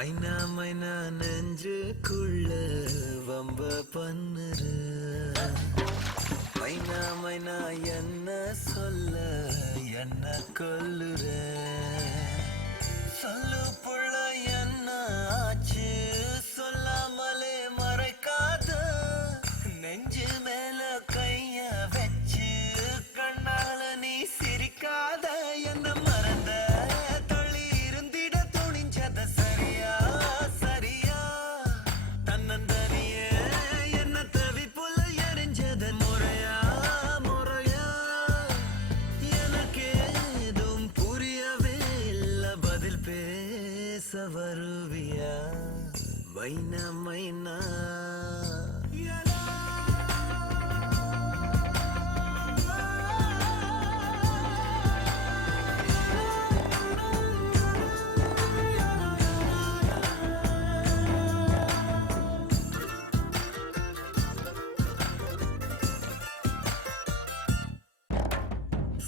மைனா மைனா நெஞ்சுக்குள்ள வம்ப பண்ணுற மைனா மைனா என்ன சொல்ல என்ன கொல்லுற சொல்லு புள்ள என்ன ஆச்சு சொல்லாமலே மறைக்காத நெஞ்சு மேல கைய வச்சு கண்ணால நீ சிரிக்காத என்ன மறந்த தள்ளி இருந்திட துணிஞ்சத சரியா சரியா தன்னந்தனியே என்ன தவிப்புல எரிஞ்சத முறையா முறையா எனக்கு ஏதும் புரியவே இல்ல பதில் பேச வருவியா மைனா மைனா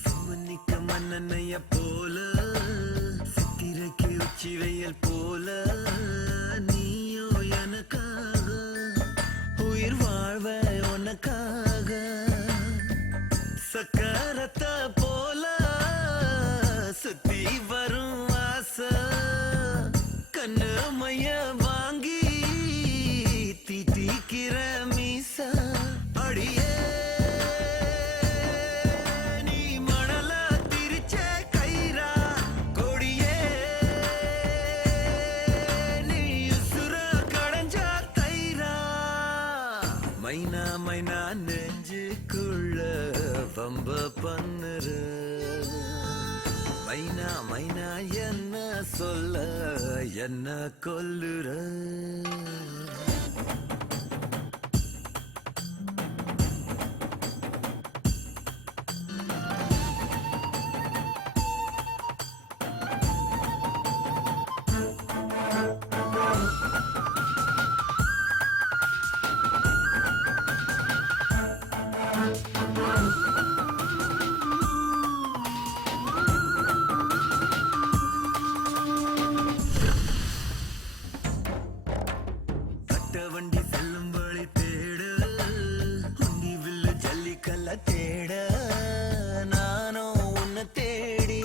சுமனிக்க மன்னனைய போல சித்திரைக்கு உச்சி வெயில் போல நீயோ எனக்காக உயிர் வாழ்வ உனக்காக சக்கரத்தை போல சுத்தி வரும் ஆசை கண்ணு மைய வாங்கி தீட்டிக்கிற மீச அடியே மைனா மைனா நெஞ்சுக்குள்ள வம்ப பண்ணுற மைனா மைனா என்ன சொல்ல என்ன கொல்லுற வண்டி செல்லும் வழி தேட உண்டி வில்லு ஜல்லிக்கல்ல தேட நானும் உன்னை தேடி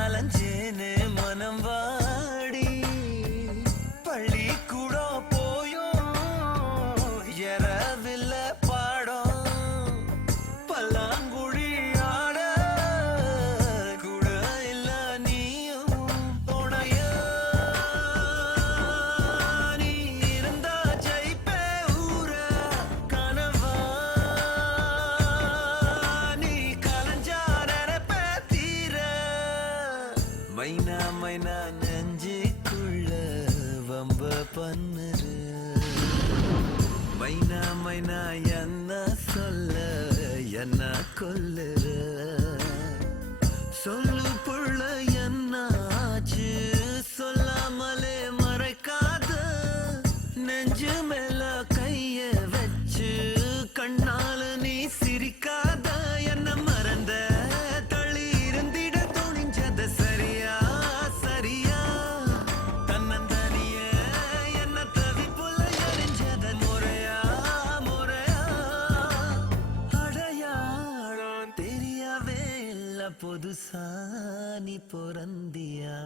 அலைஞ்சேனே மனம் வாடி பள்ளி கூட போயும் எறவில்ல பாடம் பல்லாங்குழி ஆட கூட இல்ல நீயும் துணைய மைனா மைனா நெஞ்சுக்குள்ள வம்ப பண்ணுற மைனா மைனா என்ன சொல்ல என்ன கொல்லுற சொல்லு புள்ள என்ன ஆச்சு சொல்லாமலே மறைக்காத நெஞ்சு மேல கைய வச்சு கண்ணால நீ சிரிக்காத என்ன மறந்த தள்ளி இருந்திட துணிஞ்சத சரியா சரியா தன்னந்தனிய என்ன தவிப்புல எரிஞ்சத முறையா முறையா அடையாளம் தெரியவே இல்ல புதுசா நீ பொறந்தியா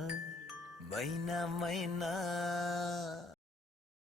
மைனா மைனா